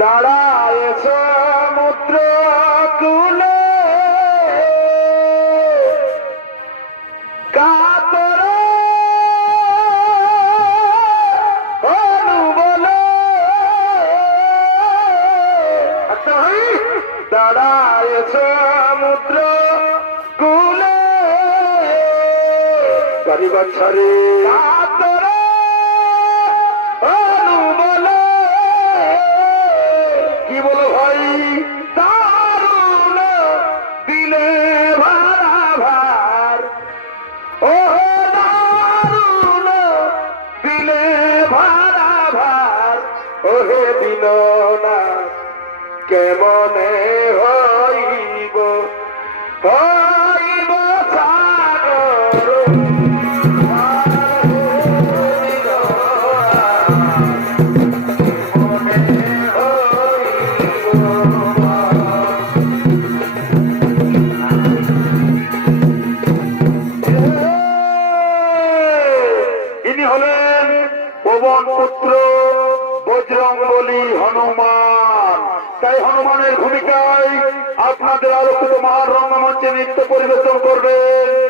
দাঁড়ায় সমুদ্র কুলে কাতর অনুবলে। আচ্ছা ভাই কুলে কারিগর ছাড়ি। ওহে দিল না কেমনে হইব? ইনি হলেন পবন পুত্র বজরং বলি হনুমান। তাই হনুমানের ভূমিকায় আপনাদের আলোকিত মহার রঙ্গমঞ্চে নৃত্য পরিবেশন করবেন।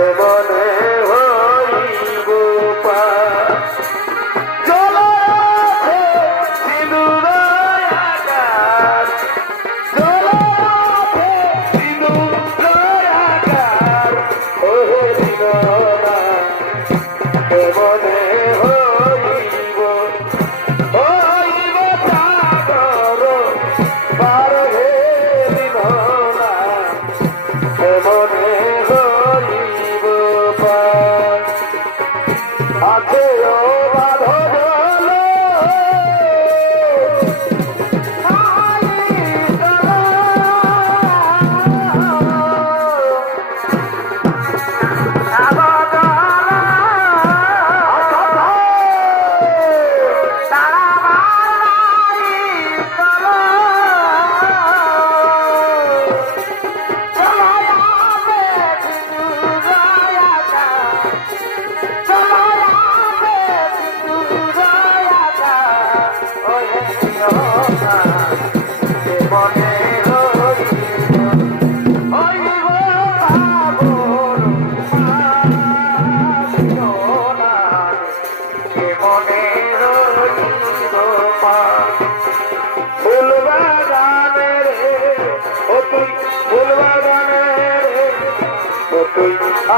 কেমনে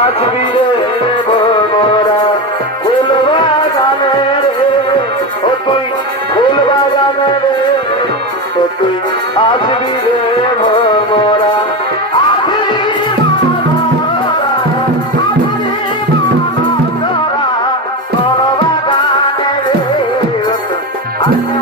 আজ বিয়ে মোরা ফুল বাগানে রে। ও তুই ফুল বাগানে রে। ও তুই আজ বিয়ে মোরা। I'm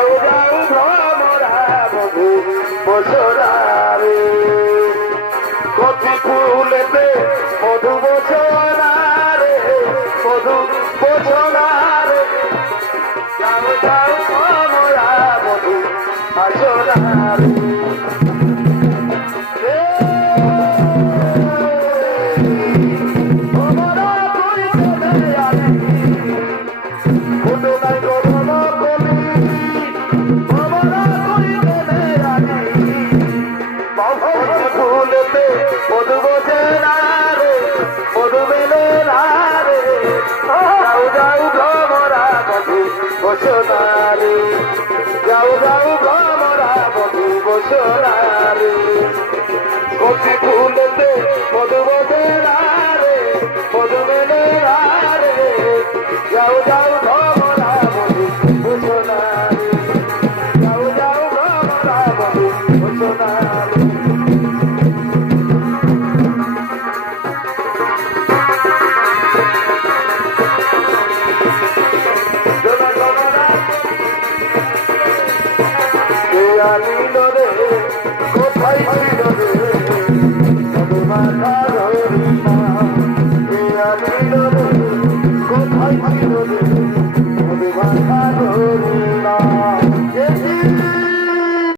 ಹೌದು